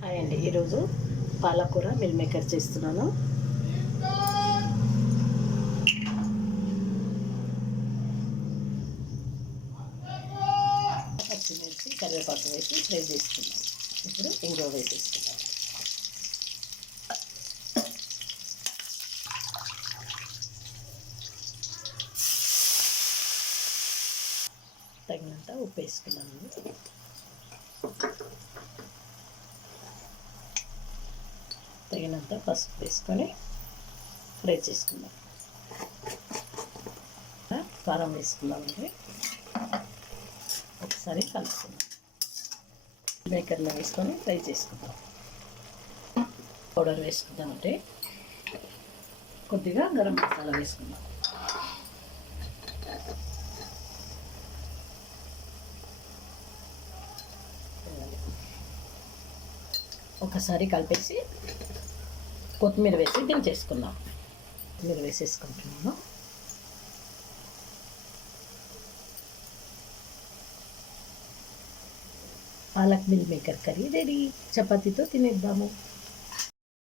Hi అండి, ఈరోజు పాలకూర మిల్ మేకర్ చేస్తున్నాను. పచ్చిమిర్చి కరివేపాకు వేసి ఫ్రై చేసుకున్నాను. ఇప్పుడు ఇంగువ వేసేసుకున్నాను. తగినంత ఉప్పు వేసుకున్నాను. తగినంత పసుపు వేసుకొని ఫ్రై చేసుకుందాం. కారం వేసుకుందామండి. ఒకసారి కలుపుకుందాం. మేకర్లో వేసుకొని ఫ్రై చేసుకుందాం. పౌడర్ వేసుకుందామంటే కొద్దిగా గరం మసాలా వేసుకుందాం. ఒకసారి కలిపేసి కొత్తిమీర వేసి దించేసుకుందాం. కొత్తిమీర వేసేసుకుంటున్నాను. Palak meal maker curry ready. చపాతీతో తినేద్దాము.